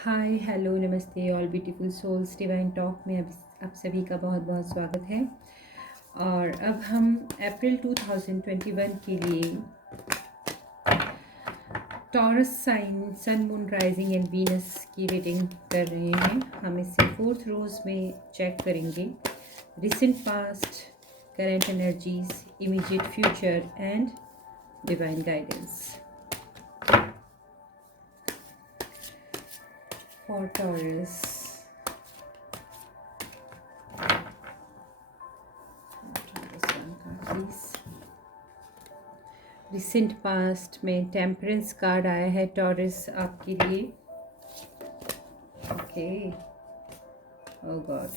हाय hello नमस्ते all beautiful souls divine talk में आप सभी का बहुत बहुत स्वागत है। और अब हम अप्रैल 2021 के लिए Taurus sign sun moon rising and Venus की रीडिंग कर रहे हैं। हम इसे फोर्थ रोज में चेक करेंगे। Recent past, current energies, immediate future and divine guidance for taurus. Recent past में टेम्परेंस कार्ड आया है टॉरस आपके लिए। ओके, ओह गॉड।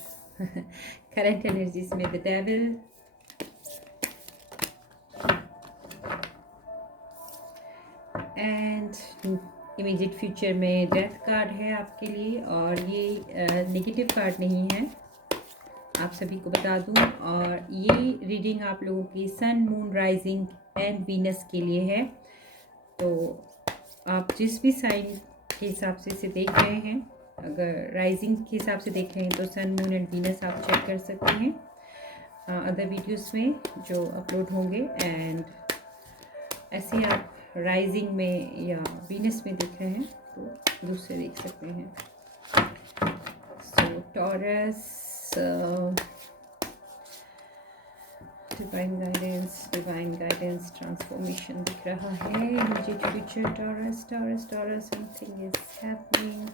करंट एनर्जीज में the devil, and immediate future में डेथ कार्ड है आपके लिए। और ये नेगेटिव कार्ड नहीं है, आप सभी को बता दूं। और ये रीडिंग आप लोगों की sun moon rising and Venus के लिए है। तो आप जिस भी साइन के हिसाब से इसे देख रहे हैं, अगर राइजिंग के हिसाब से देख रहे हैं तो सन मून एंड वीनस आप चेक कर सकते हैं अदर वीडियोस में जो अपलोड होंगे। एंड ऐसे आप राइजिंग में या वीनस में देख रहे हैं तो दूसरे देख सकते हैं। सो टॉरस, डिवाइन गाइडेंस ट्रांसफॉर्मेशन दिख रहा है। Immediate future taurus, taurus, taurus, something is happening.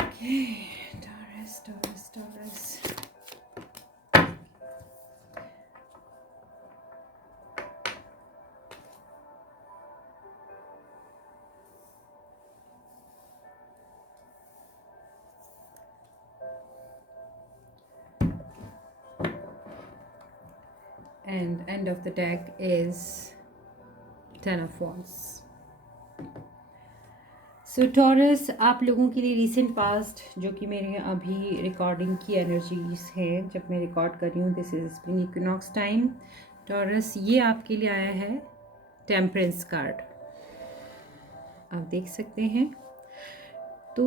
Okay, taurus, taurus, taurus. And end of the deck is Ten of Wands. So taurus, आप लोगों के लिए रीसेंट पास्ट जो कि मेरे अभी रिकॉर्डिंग की एनर्जीज हैं, जब मैं रिकॉर्ड कर रही हूँ, this is spring equinox time. Taurus, ये आपके लिए आया है टेम्परेंस कार्ड, आप देख सकते हैं। तो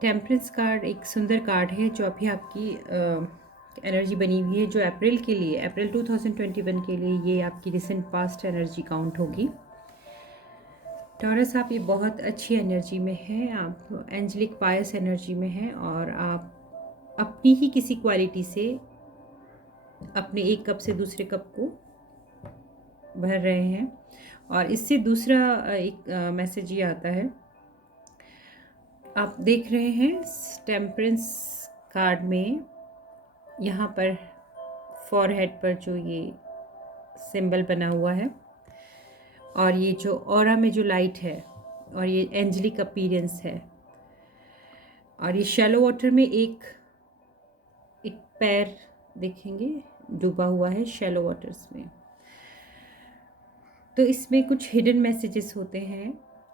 टेम्परेंस कार्ड एक सुंदर कार्ड है जो अभी आपकी एनर्जी बनी हुई है, जो अप्रैल के लिए, अप्रैल 2021 के लिए ये आपकी रिसेंट पास्ट एनर्जी काउंट होगी। टॉरस, आप ये बहुत अच्छी एनर्जी में है, आप एंजलिक पायस एनर्जी में हैं और आप अपनी ही किसी क्वालिटी से अपने एक कप से दूसरे कप को भर रहे हैं। और इससे दूसरा एक मैसेज ये आता है, आप देख रहे हैं टेम्परेंस कार्ड में यहाँ पर फॉरहेड पर जो ये सिंबल बना हुआ है और ये जो ऑरा में जो लाइट है और ये एंजलिक अपीयरेंस है, और ये शैलो वाटर में एक पैर देखेंगे डूबा हुआ है शैलो वाटर्स में। तो इसमें कुछ हिडन मैसेजेस होते हैं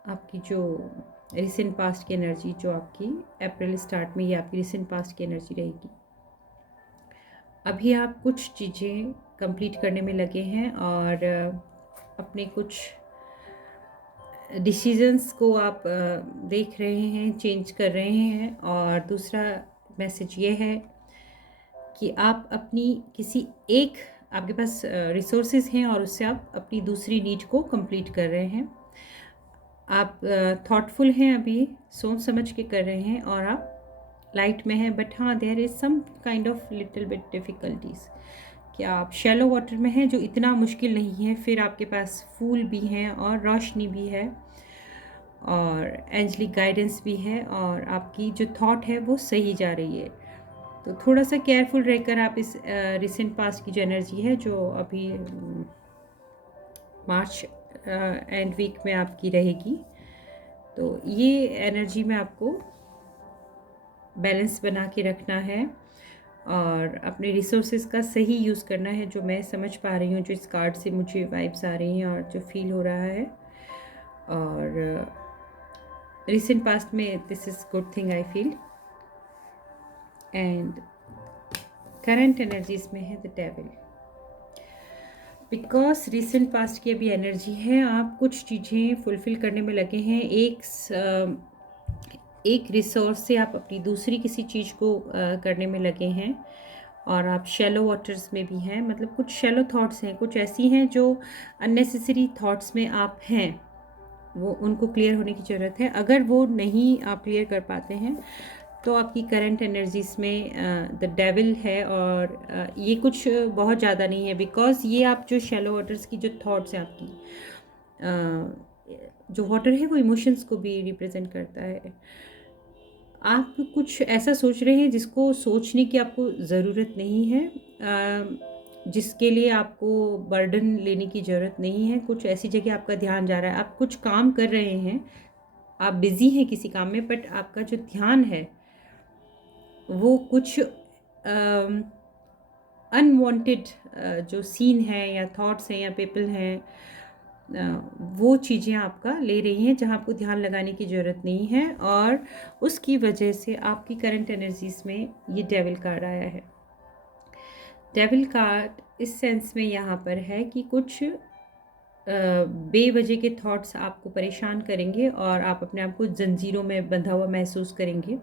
आपकी जो रिसेंट पास्ट की एनर्जी, जो आपकी अप्रैल स्टार्ट में ये आपकी रिसेंट पास्ट की एनर्जी रहेगी। अभी आप कुछ चीज़ें कंप्लीट करने में लगे हैं और अपने कुछ डिसीजंस को आप देख रहे हैं, चेंज कर रहे हैं। और दूसरा मैसेज ये है कि आप अपनी किसी एक, आपके पास रिसोर्सेज हैं और उससे आप अपनी दूसरी नीड को कंप्लीट कर रहे हैं। आप थॉटफुल हैं, अभी सोच समझ के कर रहे हैं और आप लाइट में हैं। बट हाँ, there is some kind of little bit difficulties कि आप शैलो वाटर में हैं, जो इतना मुश्किल नहीं है। फिर आपके पास फूल भी हैं और रोशनी भी है और एंजलिक गाइडेंस भी है और आपकी जो थॉट है वो सही जा रही है। तो थोड़ा सा केयरफुल रहकर आप इस रिसेंट पास्ट की जो एनर्जी है, जो अभी मार्च एंड वीक में आपकी रहेगी, तो ये एनर्जी में आपको बैलेंस बना के रखना है और अपने रिसोर्सेज का सही यूज़ करना है, जो मैं समझ पा रही हूँ, जो इस कार्ड से मुझे वाइब्स आ रही हैं और जो फील हो रहा है। और रिसेंट पास्ट में this is good thing I feel, and current energies में है the devil. Because recent past की अभी एनर्जी है, आप कुछ चीज़ें फुलफ़िल करने में लगे हैं। एक रिसोर्स से आप अपनी दूसरी किसी चीज़ को करने में लगे हैं, और आप शैलो वाटर्स में भी हैं। मतलब कुछ शैलो थॉट्स हैं, कुछ ऐसी हैं जो अननेसेसरी थॉट्स में आप हैं, वो उनको क्लियर होने की ज़रूरत है। अगर वो नहीं आप क्लियर कर पाते हैं तो आपकी करंट एनर्जीज में द डेविल है, और ये कुछ बहुत ज़्यादा नहीं है। बिकॉज ये आप जो शैलो वाटर्स की जो थॉट्स हैं आपकी, जो वाटर है वो इमोशंस को भी रिप्रेजेंट करता है। आप कुछ ऐसा सोच रहे हैं जिसको सोचने की आपको ज़रूरत नहीं है, जिसके लिए आपको बर्डन लेने की ज़रूरत नहीं है। कुछ ऐसी जगह आपका ध्यान जा रहा है, आप कुछ काम कर रहे हैं, आप बिज़ी हैं किसी काम में, बट आपका जो ध्यान है वो कुछ अनवांटेड जो सीन है या थॉट्स हैं या पीपल हैं, वो चीज़ें आपका ले रही हैं जहाँ आपको ध्यान लगाने की ज़रूरत नहीं है, और उसकी वजह से आपकी करंट एनर्जीज में ये डेविल कार्ड आया है। डेविल कार्ड इस सेंस में यहाँ पर है कि कुछ बेवजह के थॉट्स आपको परेशान करेंगे और आप अपने आप को जंजीरों में बंधा हुआ महसूस करेंगे,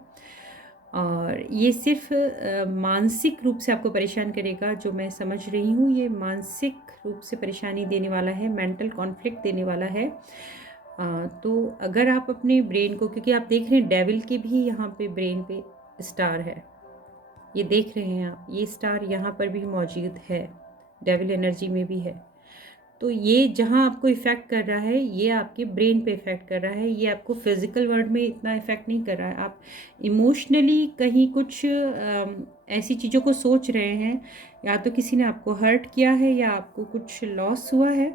और ये सिर्फ मानसिक रूप से आपको परेशान करेगा। जो मैं समझ रही हूँ, ये मानसिक रूप से परेशानी देने वाला है, मेंटल कॉन्फ्लिक्ट देने वाला है। तो अगर आप अपने ब्रेन को, क्योंकि आप देख रहे हैं डेविल के भी यहाँ पे ब्रेन पे स्टार है, ये देख रहे हैं आप, ये स्टार यहाँ पर भी मौजूद है, डेविल एनर्जी में भी है। तो ये जहाँ आपको इफ़ेक्ट कर रहा है, ये आपके ब्रेन पे इफ़ेक्ट कर रहा है, ये आपको फिज़िकल वर्ल्ड में इतना इफ़ेक्ट नहीं कर रहा है। आप इमोशनली कहीं कुछ ऐसी चीज़ों को सोच रहे हैं, या तो किसी ने आपको हर्ट किया है या आपको कुछ लॉस हुआ है,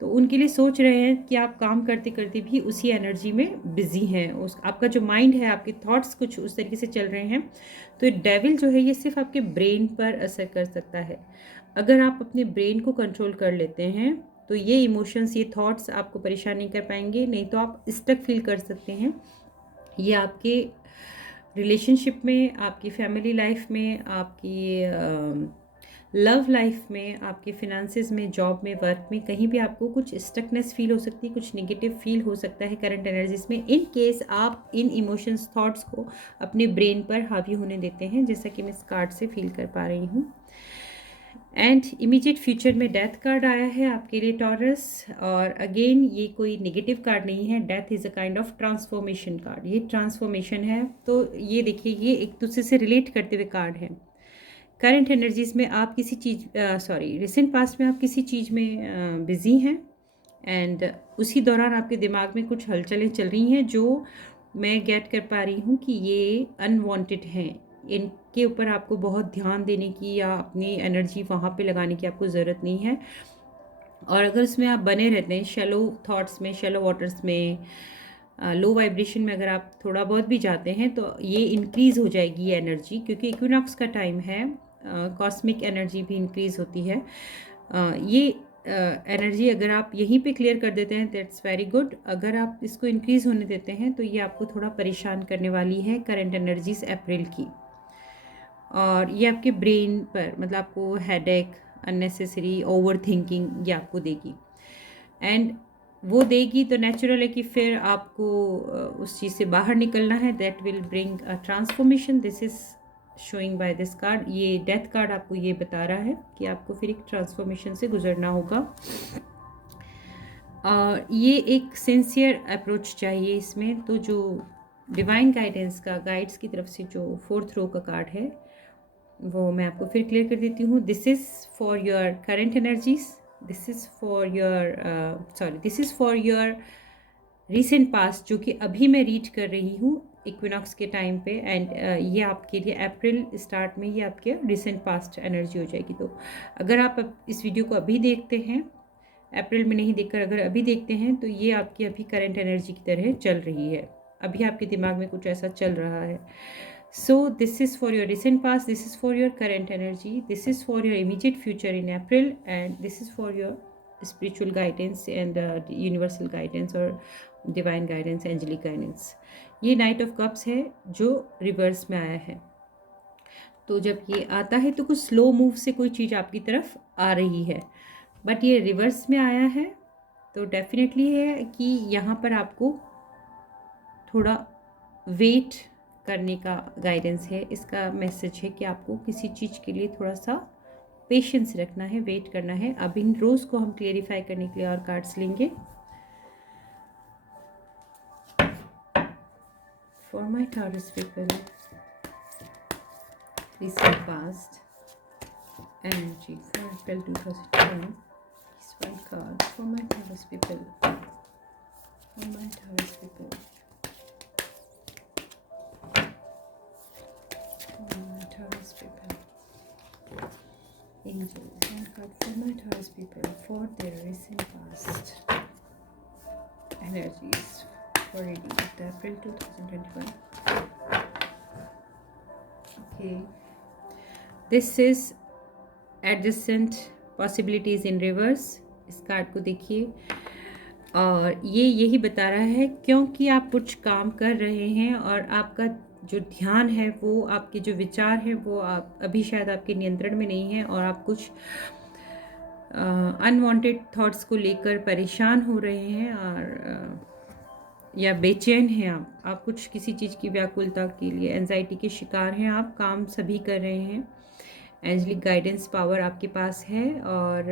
तो उनके लिए सोच रहे हैं कि आप काम करते करते भी उसी एनर्जी में बिज़ी हैं। उस आपका जो माइंड है, आपके थॉट्स कुछ उस तरीके से चल रहे हैं। तो डेविल जो है ये सिर्फ आपके ब्रेन पर असर कर सकता है। अगर आप अपने ब्रेन को कंट्रोल कर लेते हैं तो ये इमोशंस, ये थॉट्स आपको परेशान नहीं कर पाएंगे। नहीं तो आप स्टक फील कर सकते हैं। ये आपके रिलेशनशिप में, आपकी फैमिली लाइफ में, आपकी लव लाइफ में, आपके फिनेंसेस में, जॉब में, वर्क में, कहीं भी आपको कुछ स्टकनेस फील हो सकती है, कुछ नेगेटिव फील हो सकता है करंट एनर्जीज में, इन केस आप इन इमोशंस थॉट्स को अपने ब्रेन पर हावी होने देते हैं, जैसा कि मैं इस कार्ड से फील कर पा रही हूँ। एंड इमीडिएट फ्यूचर में डेथ कार्ड आया है आपके लिए टॉरस, और अगेन ये कोई नेगेटिव कार्ड नहीं है। Death is a kind of transformation card, ये ट्रांसफॉर्मेशन है। तो ये देखिए, ये एक दूसरे से रिलेट करते हुए कार्ड है। करंट एनर्जीज में आप किसी चीज़, रिसेंट पास्ट में आप किसी चीज़ में बिज़ी हैं, एंड उसी दौरान आपके दिमाग में कुछ हलचलें चल रही हैं जो मैं गेट कर पा रही हूँ कि ये अनवांटेड हैं। इनके ऊपर आपको बहुत ध्यान देने की या अपनी एनर्जी वहाँ पे लगाने की आपको ज़रूरत नहीं है। और अगर उसमें आप बने रहते हैं शैलो थॉट्स में, शैलो वाटर्स में, लो वाइब्रेशन में अगर आप थोड़ा बहुत भी जाते हैं, तो ये इंक्रीज़ हो जाएगी ये एनर्जी, क्योंकि इक्विनॉक्स का टाइम है। कॉस्मिक एनर्जी भी इंक्रीज़ होती है। ये एनर्जी अगर आप यहीं पे क्लियर कर देते हैं, दैट्स वेरी गुड। अगर आप इसको इंक्रीज़ होने देते हैं तो ये आपको थोड़ा परेशान करने वाली है करंट एनर्जीज अप्रैल की, और ये आपके ब्रेन पर, मतलब आपको हेडेक, अननेसेसरी ओवर थिंकिंग ये आपको देगी। एंड वो देगी तो नेचुरल है कि फिर आपको उस चीज़ से बाहर निकलना है। That will bring a transformation, this is showing by this card. ये डेथ कार्ड आपको ये बता रहा है कि आपको फिर एक ट्रांसफॉर्मेशन से गुजरना होगा। ये एक सिंसियर अप्रोच चाहिए इसमें। तो जो डिवाइन गाइडेंस का, गाइड्स की तरफ से जो 4th रो का कार्ड है, वो मैं आपको फिर क्लियर कर देती हूँ। This is for your current energies, this is for your recent past, जो कि अभी मैं रीड कर रही हूँ इक्विनॉक्स के टाइम पे। एंड ये आपके लिए अप्रैल स्टार्ट में ये आपके रिसेंट पास्ट एनर्जी हो जाएगी। तो अगर आप इस वीडियो को अभी देखते हैं, अप्रैल में नहीं देखकर अगर अभी देखते हैं, तो ये आपकी अभी करंट एनर्जी की तरह चल रही है। अभी आपके दिमाग में कुछ ऐसा चल रहा है। So this is for your recent past, this is for your current energy, this is for your immediate future in April, and this is for your spiritual guidance and universal guidance और divine guidance, angelic guidance. ये night of cups है जो reverse में आया है। तो जब ये आता है तो कुछ स्लो मूव से कोई चीज़ आपकी तरफ आ रही है, बट ये रिवर्स में आया है तो डेफिनेटली है कि यहाँ पर आपको थोड़ा वेट करने का गाइडेंस है। इसका मैसेज है कि आपको किसी चीज़ के लिए थोड़ा सा पेशेंस रखना है, वेट करना है। अब इन रोज़ को हम क्लियरिफाई करने के लिए और कार्ड्स लेंगे। For my Taurus people, recent past energy for April 2020. This one card for my Taurus people. For my Taurus people. For my Taurus people. Angels. One card for my Taurus people for their recent past energies for reading of April 2021. Okay. This is adjacent possibilities in reverse. इस card को देखिए और ये यही बता रहा है क्योंकि आप कुछ काम कर रहे हैं और आपका जो ध्यान है वो, आपके जो विचार हैं वो आप अभी शायद आपके नियंत्रण में नहीं है और आप कुछ अनवांटेड थॉट्स को लेकर परेशान हो रहे हैं और या बेचैन हैं आप कुछ किसी चीज़ की व्याकुलता के लिए एंजाइटी के शिकार हैं। आप काम सभी कर रहे हैं, एंजेलिक गाइडेंस पावर आपके पास है और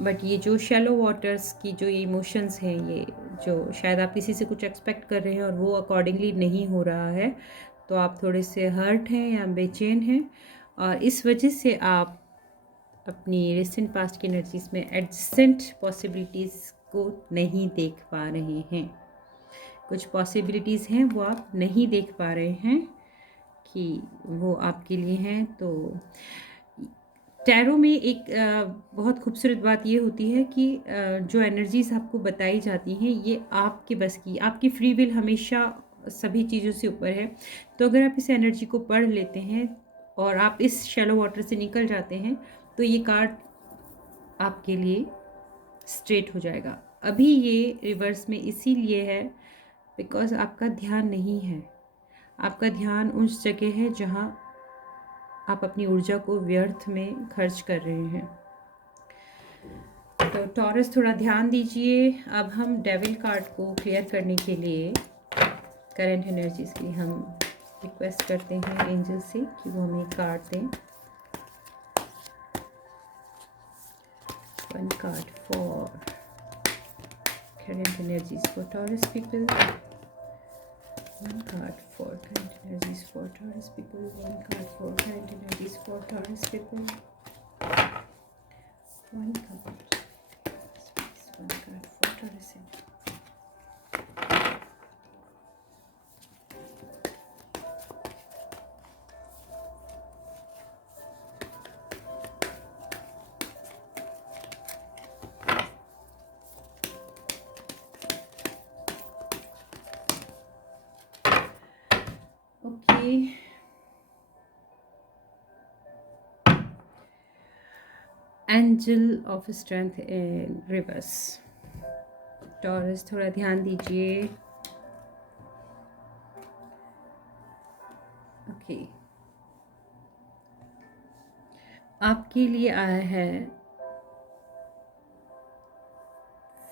बट ये जो शैलो वाटर्स की जो इमोशंस हैं, ये जो शायद आप किसी से कुछ एक्सपेक्ट कर रहे हैं और वो अकॉर्डिंगली नहीं हो रहा है, तो आप थोड़े से हर्ट हैं या बेचैन हैं और इस वजह से आप अपनी रिसेंट पास्ट की एनर्जीज में एडजेसेंट पॉसिबिलिटीज़ को नहीं देख पा रहे हैं। कुछ पॉसिबिलिटीज़ हैं वो आप नहीं देख पा रहे हैं कि वो आपके लिए हैं। तो टैरो में एक बहुत खूबसूरत बात ये होती है कि जो एनर्जीज आपको बताई जाती हैं ये आपके बस की, आपकी फ्री विल हमेशा सभी चीज़ों से ऊपर है। तो अगर आप इस एनर्जी को पढ़ लेते हैं और आप इस शैलो वाटर से निकल जाते हैं तो ये कार्ड आपके लिए स्ट्रेट हो जाएगा। अभी ये रिवर्स में इसीलिए है बिकॉज आपका ध्यान नहीं है, आपका ध्यान उस जगह है जहाँ आप अपनी ऊर्जा को व्यर्थ में खर्च कर रहे हैं। तो टॉरस थोड़ा ध्यान दीजिए। अब हम डेविल कार्ड को क्लियर करने के लिए करंट एनर्जीज की हम रिक्वेस्ट करते हैं एंजल से कि वो हमें कार्ड दें। One card for current energies for Taurus people. One card for current energies for Taurus people. One card for current energies for Taurus people. One card. One card for Taurus people. Angel of strength in reverse. Taurus थोड़ा ध्यान दीजिए। Okay, आपके लिए आया है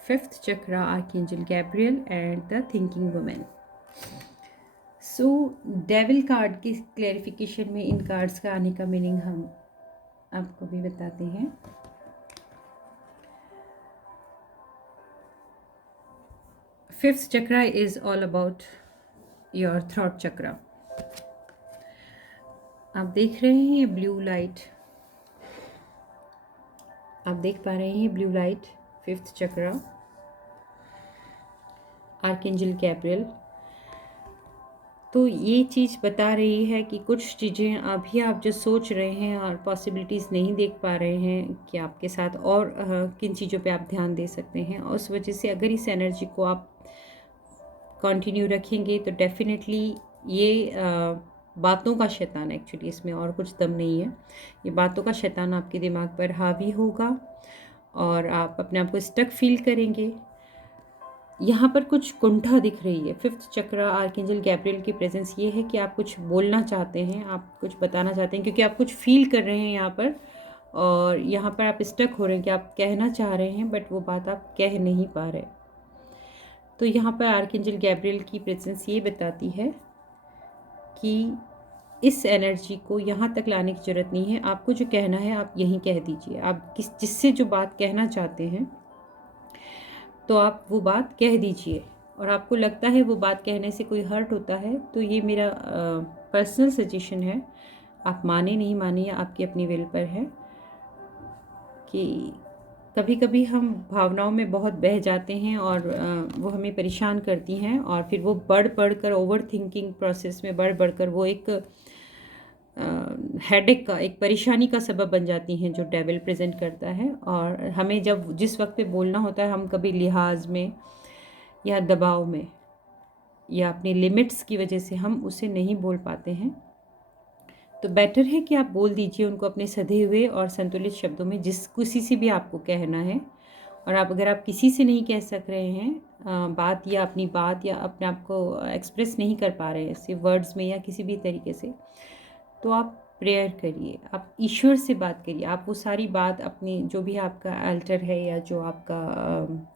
5th chakra, archangel Gabriel and the thinking women. So devil card की clarification में इन cards का आने का मीनिंग हम आपको भी बताते हैं। Fifth chakra is all about your throat chakra. आप देख रहे हैं ये ब्लू लाइट, आप देख पा रहे हैं ब्लू लाइट, फिफ्थ चक्रा, आर्कएंजल गैब्रियल। तो ये चीज़ बता रही है कि कुछ चीज़ें अभी आप जो सोच रहे हैं और पॉसिबिलिटीज़ नहीं देख पा रहे हैं कि आपके साथ और किन चीज़ों पे आप ध्यान दे सकते हैं, और उस वजह से अगर इस एनर्जी को आप कंटिन्यू रखेंगे तो डेफिनेटली ये बातों का शैतान, एक्चुअली इसमें और कुछ दम नहीं है, ये बातों का शैतान आपके दिमाग पर हावी होगा और आप अपने आप को स्टक फील करेंगे। यहाँ पर कुछ कुंठा दिख रही है। 5th चक्र आर्कएंजल गैब्रियल की प्रेजेंस ये है कि आप कुछ बोलना चाहते हैं, आप कुछ बताना चाहते हैं, क्योंकि आप कुछ फील कर रहे हैं यहाँ पर, और यहाँ पर आप स्टक हो रहे हैं कि आप कहना चाह रहे हैं बट वो बात आप कह नहीं पा रहे। तो यहाँ पर आर्कएंजल गैब्रियल की प्रेजेंस ये बताती है कि इस एनर्जी को यहाँ तक लाने की ज़रूरत नहीं है। आपको जो कहना है आप यहीं कह दीजिए। आप जिससे जो बात कहना चाहते हैं तो आप वो बात कह दीजिए। और आपको लगता है वो बात कहने से कोई हर्ट होता है तो ये मेरा पर्सनल सजेशन है, आप माने नहीं माने आपकी अपनी विल पर है, कि कभी कभी हम भावनाओं में बहुत बह जाते हैं और वो हमें परेशान करती हैं, और फिर वो बढ़ कर ओवर थिंकिंग प्रोसेस में बढ़ कर वो एक हेडेक का, एक परेशानी का सबब बन जाती हैं जो डेविल प्रेजेंट करता है। और हमें जब जिस वक्त पे बोलना होता है हम कभी लिहाज में या दबाव में या अपनी लिमिट्स की वजह से हम उसे नहीं बोल पाते हैं। तो बेटर है कि आप बोल दीजिए उनको अपने सधे हुए और संतुलित शब्दों में, जिस किसी से भी आपको कहना है। और आप अगर आप किसी से नहीं कह सक रहे हैं बात, या अपनी बात या अपने आप को एक्सप्रेस नहीं कर पा रहे हैं सिर्फ वर्ड्स में या किसी भी तरीके से, तो आप प्रेयर करिए, आप ईश्वर से बात करिए। आप वो सारी बात अपनी, जो भी आपका अल्टर है या जो आपका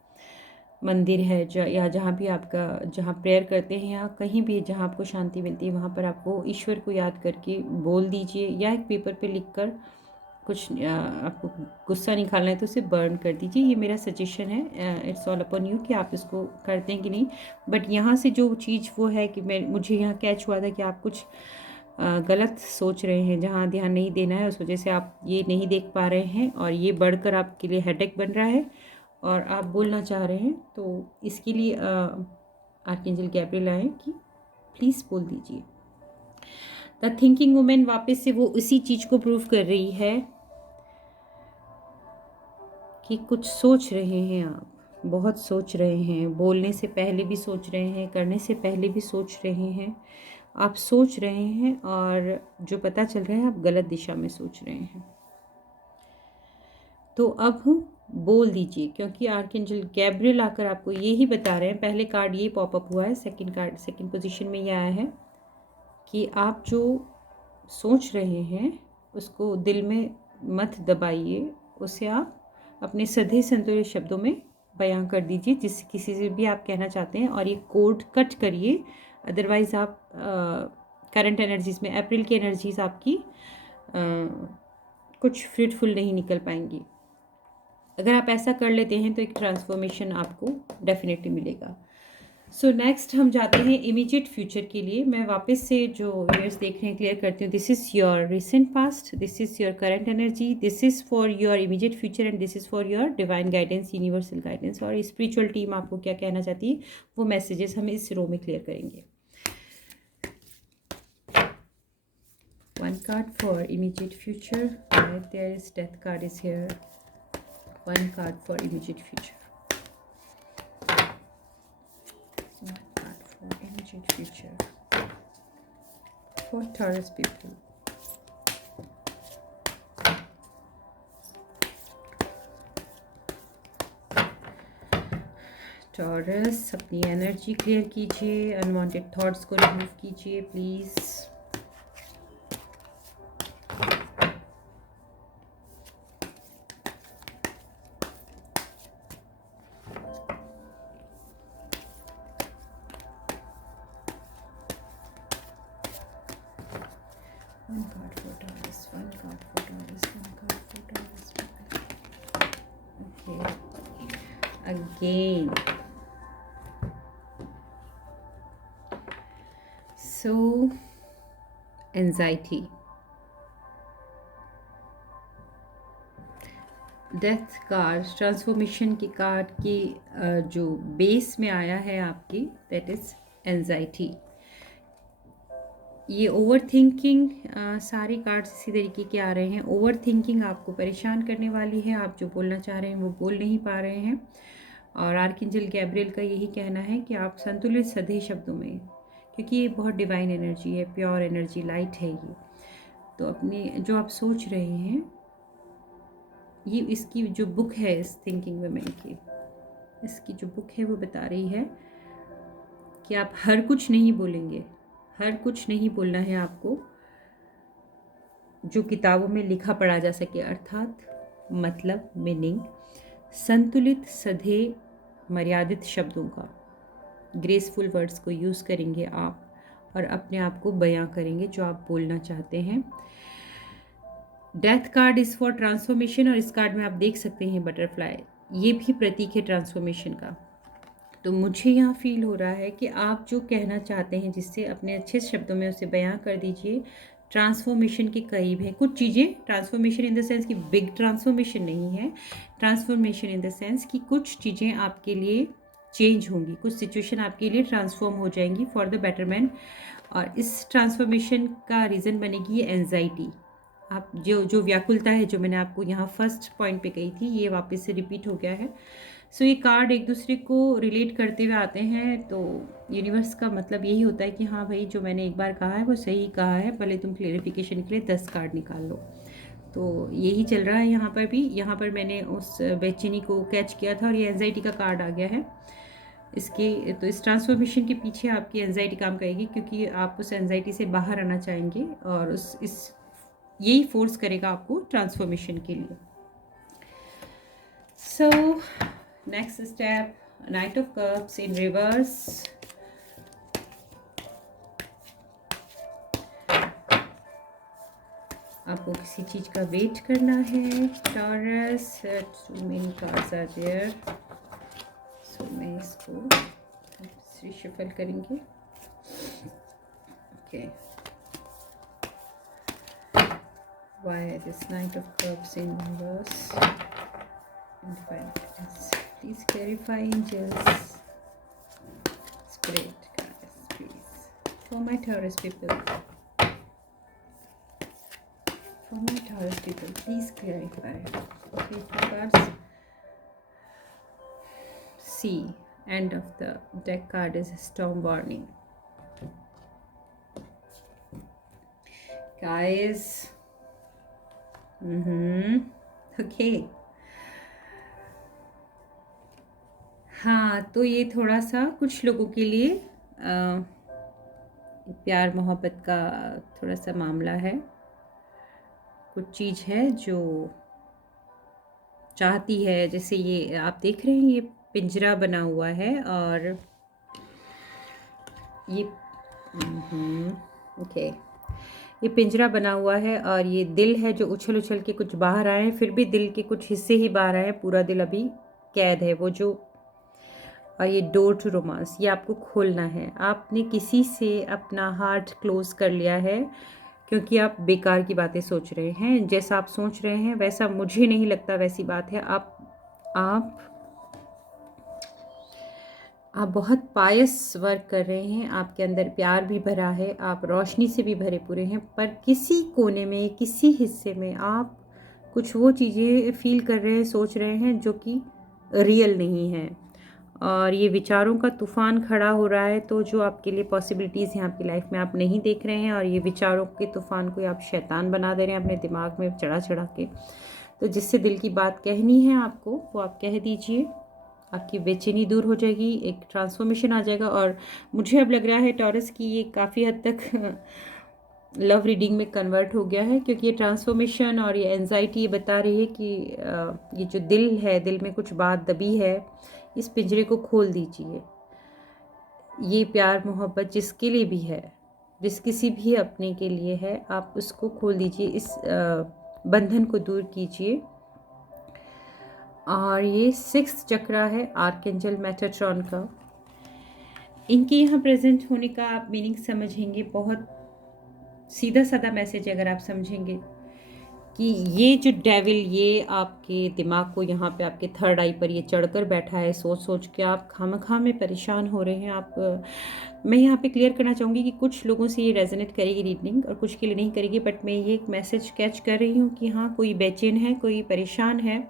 मंदिर है या जहाँ भी आपका, जहाँ प्रेयर करते हैं या कहीं भी जहाँ आपको शांति मिलती है, वहाँ पर आप वो ईश्वर को याद करके बोल दीजिए, या एक पेपर पे लिख कर कुछ आपको गुस्सा निकालना है तो उसे बर्न कर दीजिए। ये मेरा सजेशन है, इट्स ऑल अपॉन यू कि आप इसको करते हैं कि नहीं। बट यहाँ से जो चीज़ वो है कि मुझे यहाँ कैच हुआ था कि आप कुछ गलत सोच रहे हैं, जहाँ ध्यान नहीं देना है उस वजह से आप ये नहीं देख पा रहे हैं, और ये बढ़कर आपके लिए हेडेक बन रहा है और आप बोलना चाह रहे हैं। तो इसके लिए आर्कएंजल गैब्रियल आए कि प्लीज़ बोल दीजिए। द थिंकिंग वुमेन वापस से वो उसी चीज़ को प्रूव कर रही है कि कुछ सोच रहे हैं आप, बहुत सोच रहे हैं, बोलने से पहले भी सोच रहे हैं, करने से पहले भी सोच रहे हैं। आप सोच रहे हैं और जो पता चल रहा है आप गलत दिशा में सोच रहे हैं। तो अब बोल दीजिए, क्योंकि आर्कएंजल गैब्रियल आकर आपको ये ही बता रहे हैं। पहले कार्ड ये पॉपअप हुआ है, सेकंड कार्ड सेकंड पोजीशन में ये आया है कि आप जो सोच रहे हैं उसको दिल में मत दबाइए, उसे आप अपने सधे संतुलित शब्दों में बयां कर दीजिए, जिस किसी से भी आप कहना चाहते हैं, और ये कोड कट करिए। अदरवाइज़ आप करंट एनर्जीज़ में, अप्रैल की एनर्जीज़ आपकी कुछ फ्रूटफुल नहीं निकल पाएंगी। अगर आप ऐसा कर लेते हैं तो एक ट्रांसफॉर्मेशन आपको डेफिनेटली मिलेगा। सो नेक्स्ट हम जाते हैं इमीडिएट फ्यूचर के लिए। मैं वापस से जो व्यूअर्स देख रहे हैं क्लियर करती हूँ। This is your recent past, this is your current energy, this is for your immediate future and this is for your divine guidance, universal guidance. और स्पिरिचुअल टीम आपको क्या कहना चाहती है वो मैसेजेस हम इस रो में क्लियर करेंगे। One card for immediate future, there is death card is here. One card for immediate future. One card for immediate future for Taurus people. Taurus, अपनी एनर्जी क्लियर कीजिए, अनवांटेड थॉट्स को remove कीजिए please. One card for Taurus, one card for Taurus, one card for Taurus. Okay. Again. So, anxiety. Death card transformation की card की जो base में आया है आपकी, दैट इज़ एंजाइटी। ये ओवर थिंकिंग, सारे कार्ड्स इसी तरीके के आ रहे हैं। ओवर थिंकिंग आपको परेशान करने वाली है, आप जो बोलना चाह रहे हैं वो बोल नहीं पा रहे हैं। और आर्कएंजल गैब्रियल का यही कहना है कि आप संतुलित सधे शब्दों में, क्योंकि ये बहुत डिवाइन एनर्जी है, प्योर एनर्जी, लाइट है ये, तो अपने जो आप सोच रहे हैं ये इसकी जो बुक है इस थिंकिंग वुमेन की, इसकी जो बुक है वो बता रही है कि आप हर कुछ नहीं बोलेंगे, हर कुछ नहीं बोलना है आपको जो किताबों में लिखा पढ़ा जा सके, अर्थात मतलब मीनिंग संतुलित, सधे, मर्यादित शब्दों का, ग्रेसफुल वर्ड्स को यूज़ करेंगे आप और अपने आप को बयां करेंगे जो आप बोलना चाहते हैं। Death card is for transformation, और इस कार्ड में आप देख सकते हैं बटरफ्लाई, ये भी प्रतीक है ट्रांसफॉर्मेशन का। तो मुझे यहाँ फील हो रहा है कि आप जो कहना चाहते हैं जिससे अपने अच्छे शब्दों में उसे बयां कर दीजिए, ट्रांसफॉर्मेशन के करीब है कुछ चीज़ें। ट्रांसफॉर्मेशन इन द सेंस कि बिग ट्रांसफॉर्मेशन नहीं है, ट्रांसफॉर्मेशन इन द सेंस कि कुछ चीज़ें आपके लिए चेंज होंगी, कुछ सिचुएशन आपके लिए ट्रांसफॉर्म हो जाएंगी फॉर द बेटरमेंट। और इस ट्रांसफॉर्मेशन का रीज़न बनेगी ये एंजाइटी, आप जो व्याकुलता है जो मैंने आपको यहाँ फर्स्ट पॉइंट पे कही थी, ये वापस से रिपीट हो गया है। सो ये कार्ड एक दूसरे को रिलेट करते हुए आते हैं, तो यूनिवर्स का मतलब यही होता है कि हाँ भाई जो मैंने एक बार कहा है वो सही कहा है, भले तुम क्लेरिफिकेशन के लिए 10 कार्ड निकाल लो। तो यही चल रहा है यहाँ पर भी। यहाँ पर मैंने उस बेचैनी को कैच किया था और ये एंजाइटी का कार्ड आ गया है इसके। तो इस ट्रांसफॉर्मेशन के पीछे आपकी एंजाइटी काम करेगी, क्योंकि आप उस एंजाइटी से बाहर आना चाहेंगे और यही फोर्स करेगा आपको ट्रांसफॉर्मेशन के लिए। So next step, knight of cups in reverse. आपको किसी चीज़ का वेट करना है Taurus, so many cards are there, so मैं इसको शफल करेंगे। Okay, why this Knight of Cups in reverse and Divine Guidance. Please clarify, angels, spirit guides, please, for my Taurus people, for my Taurus people, please clarify. Okay, two cards. See, end of the deck card is storm warning. Guys, okay, हाँ, तो ये थोड़ा सा कुछ लोगों के लिए प्यार मोहब्बत का थोड़ा सा मामला है। कुछ चीज़ है जो चाहती है, जैसे ये आप देख रहे हैं ये पिंजरा बना हुआ है और ये ओके, ये पिंजरा बना हुआ है और ये दिल है जो उछल उछल के कुछ बाहर आए हैं, फिर भी दिल के कुछ हिस्से ही बाहर आए हैं, पूरा दिल अभी कैद है वो जो। और ये डोर टू रोमांस, ये आपको खोलना है। आपने किसी से अपना हार्ट क्लोज कर लिया है क्योंकि आप बेकार की बातें सोच रहे हैं। जैसा आप सोच रहे हैं वैसा मुझे नहीं लगता वैसी बात है। आप बहुत पायस वर्क कर रहे हैं, आपके अंदर प्यार भी भरा है, आप रोशनी से भी भरे पूरे हैं, पर किसी कोने में, किसी हिस्से में आप कुछ वो चीज़ें फील कर रहे हैं, सोच रहे हैं जो कि रियल नहीं है। और ये विचारों का तूफान खड़ा हो रहा है, तो जो आपके लिए पॉसिबिलिटीज़ हैं आपकी लाइफ में आप नहीं देख रहे हैं, और ये विचारों के तूफान को आप शैतान बना दे रहे हैं अपने दिमाग में चढ़ा चढ़ा के। तो जिससे दिल की बात कहनी है आपको वो आप कह दीजिए, आपकी बेचैनी दूर हो जाएगी, एक ट्रांसफॉर्मेशन आ जाएगा। और मुझे अब लग रहा है टॉरस की ये काफ़ी हद तक लव रीडिंग में कन्वर्ट हो गया है, क्योंकि ये ट्रांसफॉर्मेशन और ये एंजाइटी ये बता रही है कि ये जो दिल है, दिल में कुछ बात दबी है, इस पिंजरे को खोल दीजिए। ये प्यार मोहब्बत जिसके लिए भी है, जिस किसी भी अपने के लिए है, आप उसको खोल दीजिए, इस बंधन को दूर कीजिए। और ये 6th चक्रा है आर्कएंजल मेटाट्रॉन का। इनके यहाँ प्रेजेंट होने का आप मीनिंग समझेंगे, बहुत सीधा साधा मैसेज अगर आप समझेंगे कि ये जो डेविल ये आपके दिमाग को यहाँ पे आपके थर्ड आई पर ये चढ़कर बैठा है, सोच सोच के आप खामखा में परेशान हो रहे हैं। मैं यहाँ पे क्लियर करना चाहूँगी कि कुछ लोगों से ये रेजोनेट करेगी रीडिंग और कुछ के लिए नहीं करेगी, बट मैं ये एक मैसेज कैच कर रही हूँ कि हाँ, कोई बेचैन है, कोई परेशान है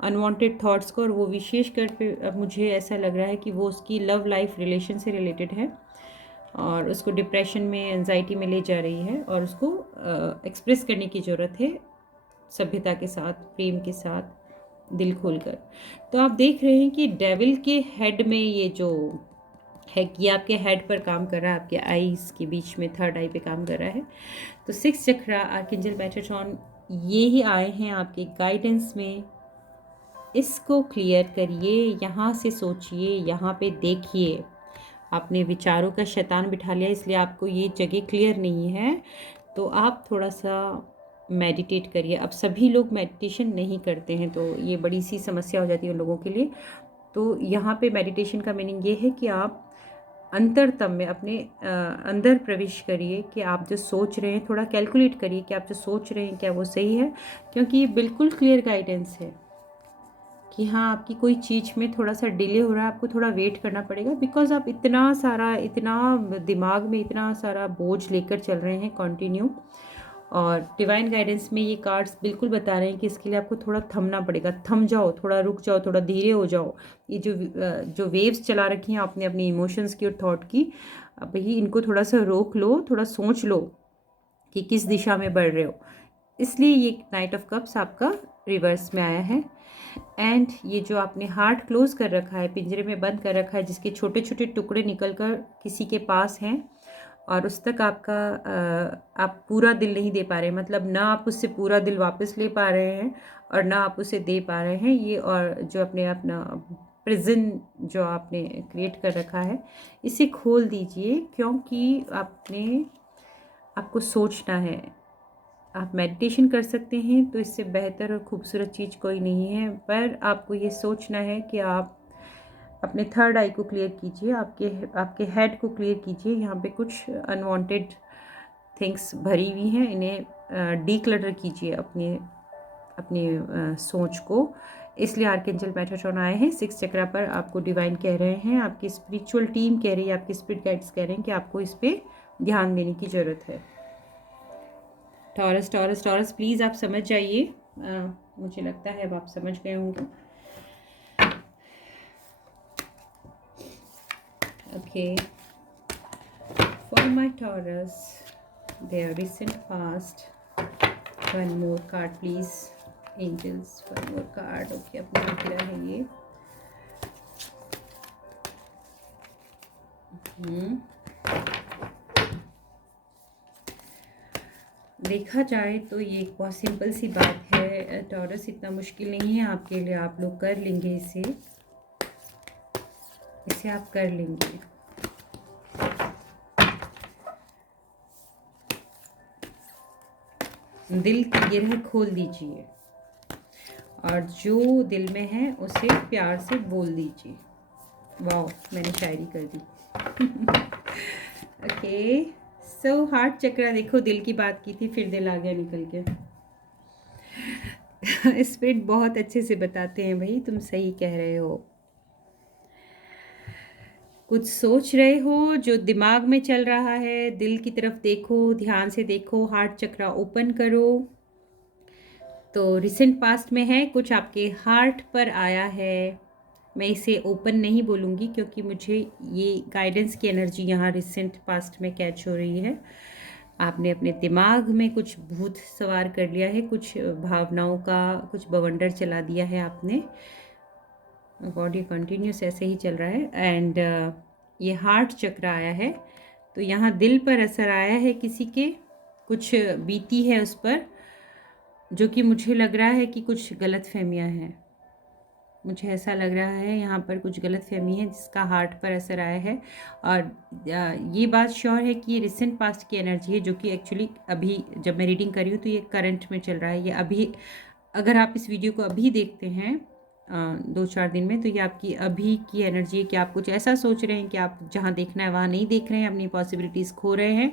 अनवांटेड थॉट्स को, और वो विशेष कर पे अब मुझे ऐसा लग रहा है कि वो उसकी लव लाइफ रिलेशन से रिलेटेड है और उसको डिप्रेशन में, एंजाइटी में ले जा रही है, और उसको एक्सप्रेस करने की ज़रूरत है सभ्यता के साथ, प्रेम के साथ, दिल खोलकर। तो आप देख रहे हैं कि डेविल के हेड में ये जो है कि आपके हेड पर काम कर रहा है, आपके आईज के बीच में थर्ड आई पे काम कर रहा है। तो 6 चक्रा आर्कएंजल मेटाट्रॉन ये ही आए हैं आपके गाइडेंस में। इसको क्लियर करिए, यहाँ से सोचिए, यहाँ पे देखिए। आपने विचारों का शैतान बिठा लिया, इसलिए आपको ये जगह क्लियर नहीं है। तो आप थोड़ा सा मेडिटेट करिए। अब सभी लोग मेडिटेशन नहीं करते हैं, तो ये बड़ी सी समस्या हो जाती है उन लोगों के लिए। तो यहाँ पे मेडिटेशन का मीनिंग ये है कि आप अंतरतम में अपने अंदर प्रवेश करिए कि आप जो सोच रहे हैं थोड़ा कैलकुलेट करिए कि आप जो सोच रहे हैं क्या वो सही है, क्योंकि ये बिल्कुल क्लियर गाइडेंस है कि हाँ आपकी कोई चीज़ में थोड़ा सा डिले हो रहा है, आपको थोड़ा वेट करना पड़ेगा। बिकॉज आप इतना दिमाग में इतना सारा बोझ लेकर चल रहे हैं कंटिन्यू। और डिवाइन गाइडेंस में ये कार्ड्स बिल्कुल बता रहे हैं कि इसके लिए आपको थोड़ा थमना पड़ेगा। थम जाओ, थोड़ा रुक जाओ, थोड़ा धीरे हो जाओ। ये जो वेव्स चला रखी हैं आपने अपनी इमोशंस की और थॉट की, अब ही इनको थोड़ा सा रोक लो, थोड़ा सोच लो कि किस दिशा में बढ़ रहे हो। इसलिए ये नाइट ऑफ कप्स आपका रिवर्स में आया है। एंड ये जो आपने हार्ट क्लोज कर रखा है, पिंजरे में बंद कर रखा है, जिसके छोटे छोटे टुकड़े निकल कर किसी के पास हैं और उस तक आप पूरा दिल नहीं दे पा रहे, मतलब ना आप उससे पूरा दिल वापस ले पा रहे हैं और ना आप उसे दे पा रहे हैं। ये और जो अपना प्रिजन जो आपने क्रिएट कर रखा है, इसे खोल दीजिए, क्योंकि आपको सोचना है। आप मेडिटेशन कर सकते हैं, तो इससे बेहतर और खूबसूरत चीज़ कोई नहीं है। पर आपको ये सोचना है कि आप अपने थर्ड आई को क्लियर कीजिए, आपके हेड को क्लियर कीजिए। यहाँ पे कुछ अनवांटेड थिंग्स भरी हुई हैं, इन्हें डीक्लटर कीजिए अपनी सोच को। इसलिए आर्कएंजल मेटाट्रॉन आए हैं 6 चक्रा पर। आपको डिवाइन कह रहे हैं, आपकी स्पिरिचुअल टीम कह रही है, आपके स्पिरिट गाइड्स कह रहे हैं कि आपको इस पर ध्यान देने की ज़रूरत है। टॉरस टॉरस टॉरस प्लीज़ आप समझ जाइए। मुझे लगता है अब आप समझ गए होंगे। Okay, for my taurus, their recent past, one more card please angels, one more card। Okay, अपना गिरा है ये। देखा जाए तो ये एक बहुत सिंपल सी बात है टॉरस, इतना मुश्किल नहीं है आपके लिए। आप लोग कर लेंगे इसे आप कर लेंगे। दिल की गिरह खोल दीजिए और जो दिल में है उसे प्यार से बोल दीजिए। वाह, मैंने शायरी कर दी। ओके, सो हार्ट चक्रा, देखो दिल की बात की थी, फिर दिल आ गया निकल के। स्पिरिट बहुत अच्छे से बताते हैं भाई, तुम सही कह रहे हो। कुछ सोच रहे हो जो दिमाग में चल रहा है, दिल की तरफ देखो, ध्यान से देखो, हार्ट चक्रा ओपन करो। तो रिसेंट पास्ट में है, कुछ आपके हार्ट पर आया है। मैं इसे ओपन नहीं बोलूँगी क्योंकि मुझे ये गाइडेंस की एनर्जी यहाँ रिसेंट पास्ट में कैच हो रही है। आपने अपने दिमाग में कुछ भूत सवार कर लिया है, कुछ भावनाओं का कुछ बवंडर चला दिया है आपने। बॉडी कंटिन्यूस ऐसे ही चल रहा है। एंड ये हार्ट चक्र आया है, तो यहाँ दिल पर असर आया है किसी के, कुछ बीती है उस पर, जो कि मुझे लग रहा है कि कुछ गलत फहमियाँ हैं। मुझे ऐसा लग रहा है यहाँ पर कुछ गलत फहमी है जिसका हार्ट पर असर आया है। और ये बात श्योर है कि ये रिसेंट पास्ट की एनर्जी है, जो कि एक्चुअली अभी जब मैं रीडिंग कर रही हूँ तो ये करंट में चल रहा है। ये अभी, अगर आप इस वीडियो को अभी देखते हैं 2-4 दिन में, तो ये आपकी अभी की एनर्जी है कि आप कुछ ऐसा सोच रहे हैं कि आप जहाँ देखना है वहाँ नहीं देख रहे हैं, अपनी पॉसिबिलिटीज़ खो रहे हैं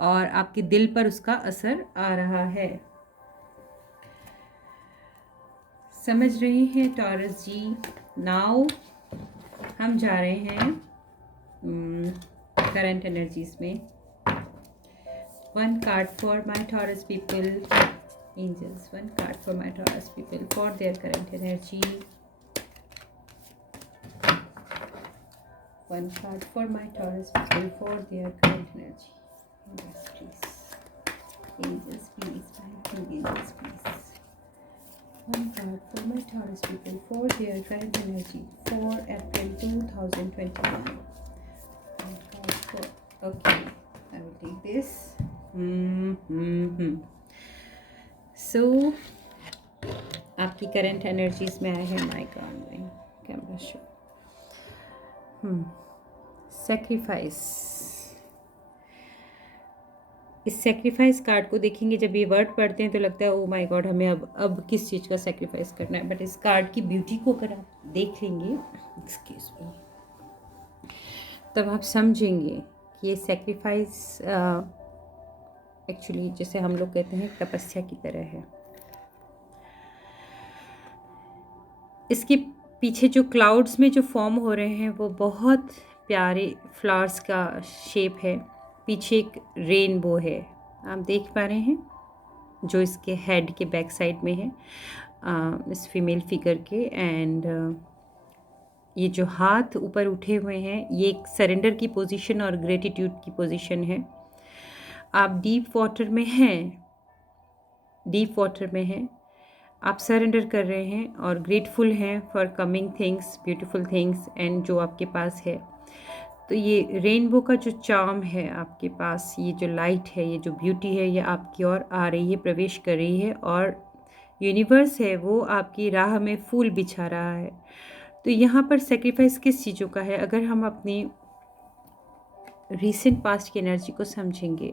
और आपके दिल पर उसका असर आ रहा है। समझ रहे हैं टॉरस जी? नाउ हम जा रहे हैं करंट एनर्जीज में। 1 card for my Taurus people, angels, 1 card for my Taurus people for their current energy. 1 card for my Taurus people for their current energy. Yes, please. Angels, please. Angels, please. One card for my Taurus people for their current energy for April 2021. One card for, okay, I will take this. So आपकी current energies में आए हैं my God में camera show sacrifice. इस sacrifice card को देखेंगे, जब ये वर्ड पढ़ते हैं तो लगता है ओ माय गॉड हमें अब किस चीज़ का सेक्रीफाइस करना है, बट इस कार्ड की ब्यूटी को अगर आप देख लेंगे, एक्सक्यूज मी, तब आप समझेंगे कि ये सेक्रीफाइस एक्चुअली जैसे हम लोग कहते हैं तपस्या की तरह है। इसके पीछे जो क्लाउड्स में जो फॉर्म हो रहे हैं वो बहुत प्यारे फ्लावर्स का शेप है। पीछे एक रेनबो है, आप देख पा रहे हैं, जो इसके हेड के बैक साइड में है इस फीमेल फिगर के। एंड ये जो हाथ ऊपर उठे हुए हैं ये एक सरेंडर की पोजीशन और ग्रेटिट्यूड की पोजीशन है। आप डीप वाटर में हैं, डीप वाटर में हैं, आप सरेंडर कर रहे हैं और ग्रेटफुल हैं for coming things, beautiful things and जो आपके पास है। तो ये रेनबो का जो चार्म है आपके पास, ये जो लाइट है, ये जो ब्यूटी है, ये आपकी ओर आ रही है, प्रवेश कर रही है, और यूनिवर्स है वो आपकी राह में फूल बिछा रहा है। तो यहाँ पर सेक्रीफाइस किस चीज़ों का है? अगर हम अपनी रीसेंट पास्ट की एनर्जी को समझेंगे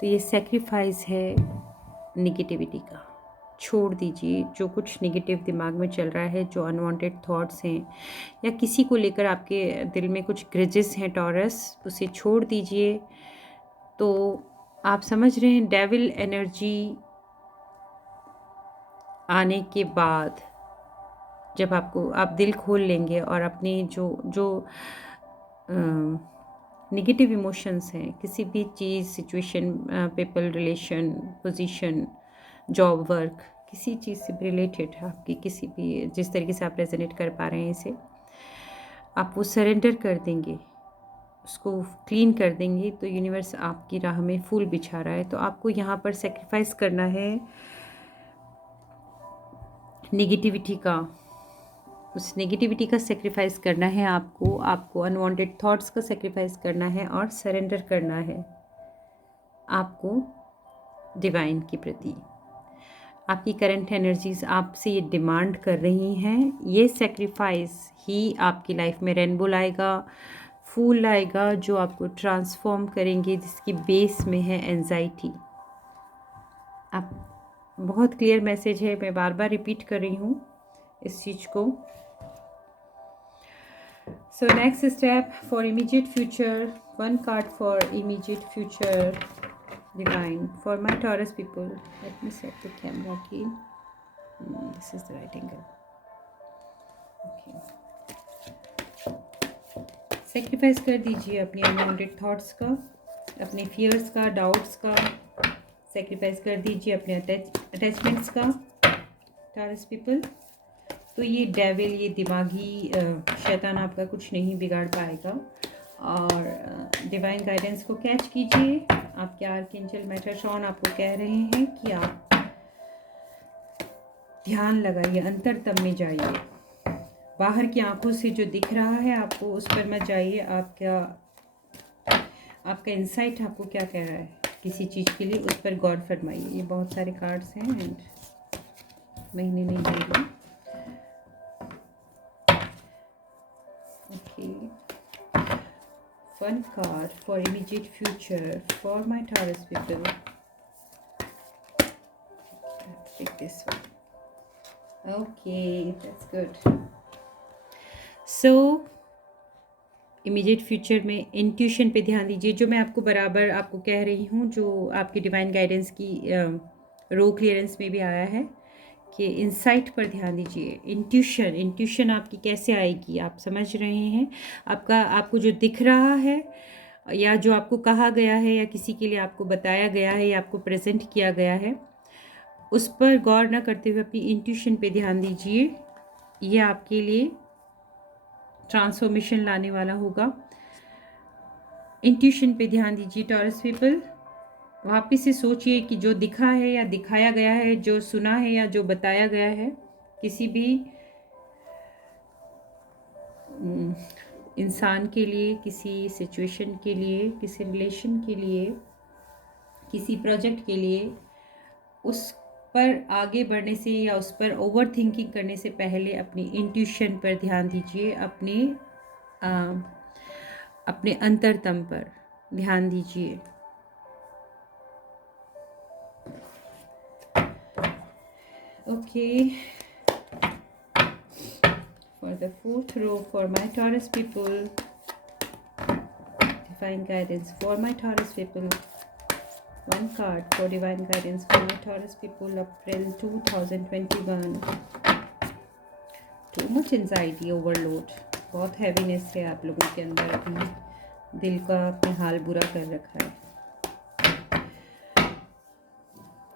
तो ये सेक्रीफाइस है निगेटिविटी का। छोड़ दीजिए जो कुछ नेगेटिव दिमाग में चल रहा है, जो अनवांटेड थॉट्स हैं या किसी को लेकर आपके दिल में कुछ ग्रजेस हैं टॉरस, उसे छोड़ दीजिए। तो आप समझ रहे हैं डेविल एनर्जी आने के बाद जब आप दिल खोल लेंगे और अपनी जो नेगेटिव इमोशंस हैं, किसी भी चीज़, situation, people, relation, position, job, work, किसी चीज़ से रिलेटेड आपकी किसी भी जिस तरीके से आप रेजोनेट कर पा रहे हैं इसे, आप वो सरेंडर कर देंगे, उसको क्लीन कर देंगे, तो यूनिवर्स आपकी राह में फूल बिछा रहा है। तो आपको यहाँ पर सेक्रीफाइस करना है नेगेटिविटी का, उस नेगेटिविटी का सेक्रीफाइस करना है आपको अनवांटेड थॉट्स का सेक्रीफाइस करना है और सरेंडर करना है आपको डिवाइन के प्रति। आपकी करंट एनर्जीज आपसे ये डिमांड कर रही हैं, ये सेक्रीफाइस ही आपकी लाइफ में रेनबो लाएगा, फूल लाएगा, जो आपको ट्रांसफॉर्म करेंगे, जिसकी बेस में है एंजाइटी। आप बहुत क्लियर मैसेज है, मैं बार बार रिपीट कर रही हूँ इस चीज़ को। सो next step for immediate future, one card for immediate future divine for my Taurus people. Let me set the camera key. This is the right angle. Okay. Sacrifice कर दीजिए अपनी अनवांटेड थॉट्स का, अपने फियर्स का, doubts का। Sacrifice कर दीजिए अपने अटैचमेंट्स का Taurus people। तो ये डेविल, ये दिमागी शैतान आपका कुछ नहीं बिगाड़ पाएगा। और डिवाइन गाइडेंस को कैच कीजिए। आपके आर्कएंजल मेटाट्रॉन आपको कह रहे हैं कि आप ध्यान लगाइए, अंतरतम में जाइए, बाहर की आंखों से जो दिख रहा है आपको उस पर मत जाइए। आपका इंसाइट आपको क्या कह रहा है किसी चीज़ के लिए, उस पर गौर फरमाइए। ये बहुत सारे कार्ड्स हैं एंड महीने नहीं देंगे। Okay, one card for immediate future for my Taurus people. Pick this one. Okay, that's good. So immediate future में इंट्यूशन पे ध्यान दीजिए। जो मैं आपको बराबर आपको कह रही हूँ, जो आपकी डिवाइन गाइडेंस की रो क्लियरेंस में भी आया है कि इंसाइट पर ध्यान दीजिए। इंट्यूशन आपकी कैसे आएगी, आप समझ रहे हैं। आपको जो दिख रहा है या जो आपको कहा गया है या किसी के लिए आपको बताया गया है या आपको प्रेजेंट किया गया है, उस पर गौर न करते हुए अपनी इंट्यूशन पे ध्यान दीजिए। ये आपके लिए ट्रांसफॉर्मेशन लाने वाला होगा। इंट्यूशन पे ध्यान दीजिए टॉरस पीपल। वापस से सोचिए कि जो दिखा है या दिखाया गया है, जो सुना है या जो बताया गया है, किसी भी इंसान के लिए, किसी सिचुएशन के लिए, किसी रिलेशन के लिए, किसी प्रोजेक्ट के लिए, उस पर आगे बढ़ने से या उस पर ओवर थिंकिंग करने से पहले अपनी इंट्यूशन पर ध्यान दीजिए, अपने अंतरतम पर ध्यान दीजिए। Okay, for the fourth row for my Taurus people, divine guidance for my Taurus people. One card for divine guidance for my Taurus people, April 2021. Too much anxiety, overload. बहुत हैवीनेस है आप लोगों के अंदर, अभी दिल का अपने हाल बुरा कर रखा है।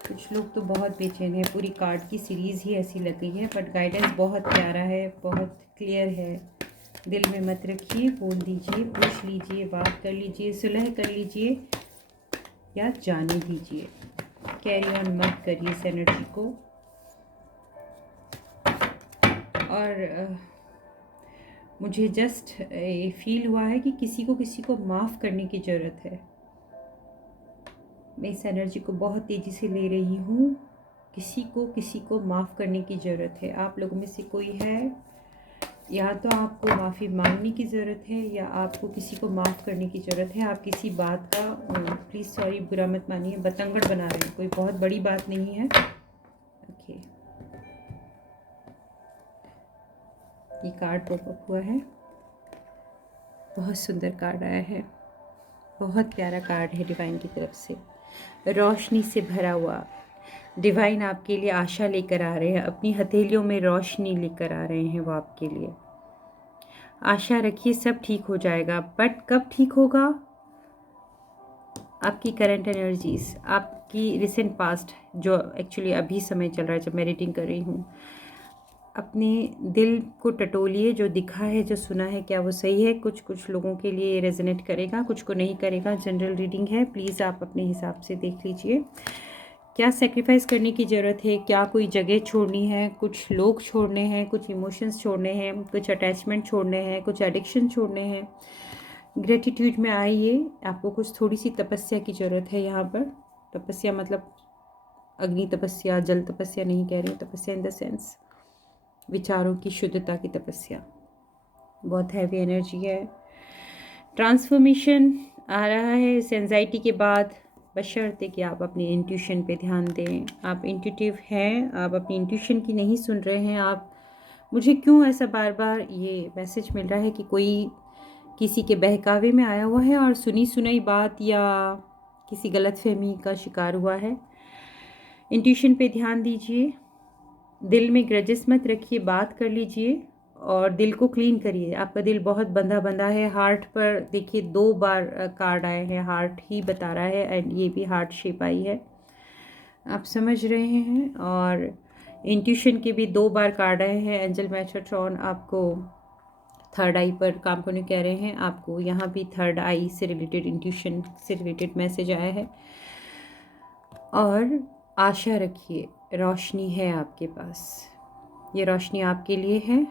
कुछ लोग तो बहुत बेचैन है, पूरी कार्ड की सीरीज़ ही ऐसी लग गई है, बट गाइडेंस बहुत प्यारा है, बहुत क्लियर है। दिल में मत रखिए, बोल दीजिए, पूछ लीजिए, बात कर लीजिए, सुलह कर लीजिए या जाने दीजिए। कैरी ऑन मत करिए इस एनर्जी को। और मुझे जस्ट फील हुआ है कि किसी को माफ़ करने की ज़रूरत है। मैं इस एनर्जी को बहुत तेज़ी से ले रही हूँ। किसी को माफ़ करने की ज़रूरत है। आप लोगों में से कोई है, या तो आपको माफ़ी मांगने की ज़रूरत है या आपको किसी को माफ़ करने की ज़रूरत है। आप किसी बात का प्लीज़ सॉरी बुरा मत मानिए, बतंगड़ बना रहे हैं, कोई बहुत बड़ी बात नहीं है। ओके, ये कार्ड पॉपअप हुआ है, बहुत सुंदर कार्ड आया है, बहुत प्यारा कार्ड है डिवाइन की तरफ से। रोशनी से भरा हुआ डिवाइन आपके लिए आशा लेकर आ रहे हैं, अपनी हथेलियों में रोशनी लेकर आ रहे हैं वो आपके लिए। आशा रखिए सब ठीक हो जाएगा, बट कब ठीक होगा? आपकी करंट एनर्जीज, आपकी रिसेंट पास्ट, जो एक्चुअली अभी समय चल रहा है जब मैं रीडिंग कर रही हूँ, अपने दिल को टटोलिए। जो दिखा है, जो सुना है, क्या वो सही है? कुछ लोगों के लिए रेजोनेट करेगा, कुछ को नहीं करेगा। जनरल रीडिंग है, प्लीज़ आप अपने हिसाब से देख लीजिए। क्या सेक्रीफाइस करने की ज़रूरत है? क्या कोई जगह छोड़नी है? कुछ लोग छोड़ने हैं, कुछ इमोशंस छोड़ने हैं, कुछ अटैचमेंट छोड़ने हैं, कुछ एडिक्शन छोड़ने हैं। ग्रेटिट्यूड में आइए, आपको कुछ थोड़ी सी तपस्या की ज़रूरत है यहाँ पर। तपस्या मतलब अग्नि तपस्या, जल तपस्या नहीं कह रही, तपस्या इन द सेंस विचारों की शुद्धता की तपस्या। बहुत हैवी एनर्जी है। ट्रांसफॉर्मेशन आ रहा है इस एंजाइटी के बाद, बशर्ते कि आप अपनी इंट्यूशन पे ध्यान दें। आप इंट्यूटिव हैं, आप अपनी इंट्यूशन की नहीं सुन रहे हैं। आप, मुझे क्यों ऐसा बार बार ये मैसेज मिल रहा है कि कोई किसी के बहकावे में आया हुआ है और सुनी सुनाई बात या किसी गलतफहमी का शिकार हुआ है। इंट्यूशन पे ध्यान दीजिए, दिल में ग्रजेस मत रखिए, बात कर लीजिए और दिल को क्लीन करिए। आपका दिल बहुत बंधा बंधा है। हार्ट पर देखिए 2 बार कार्ड आए हैं, हार्ट ही बता रहा है, एंड ये भी हार्ट शेप आई है, आप समझ रहे हैं। और इंट्यूशन के भी 2 बार कार्ड आए हैं। एंजल मैट्रोट्रॉन आपको थर्ड आई पर काम करने कह रहे हैं। आपको यहाँ भी थर्ड आई से रिलेटेड, इंट्यूशन से रिलेटेड मैसेज आया है। और आशा रखिए, रोशनी है आपके पास, ये रोशनी आपके लिए है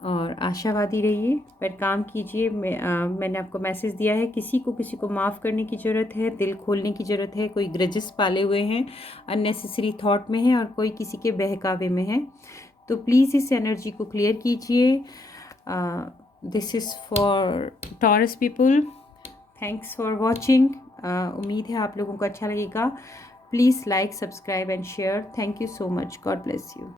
और आशावादी रहिए, पर काम कीजिए। मैंने आपको मैसेज दिया है, किसी को माफ़ करने की ज़रूरत है, दिल खोलने की ज़रूरत है। कोई ग्रजेस पाले हुए हैं, अननेसेसरी थॉट में है और कोई किसी के बहकावे में है, तो प्लीज़ इस एनर्जी को क्लियर कीजिए। This is for taurus people. Thanks for watching. उम्मीद है आप लोगों को अच्छा लगेगा। Please like, subscribe and share. Thank you so much. God bless you.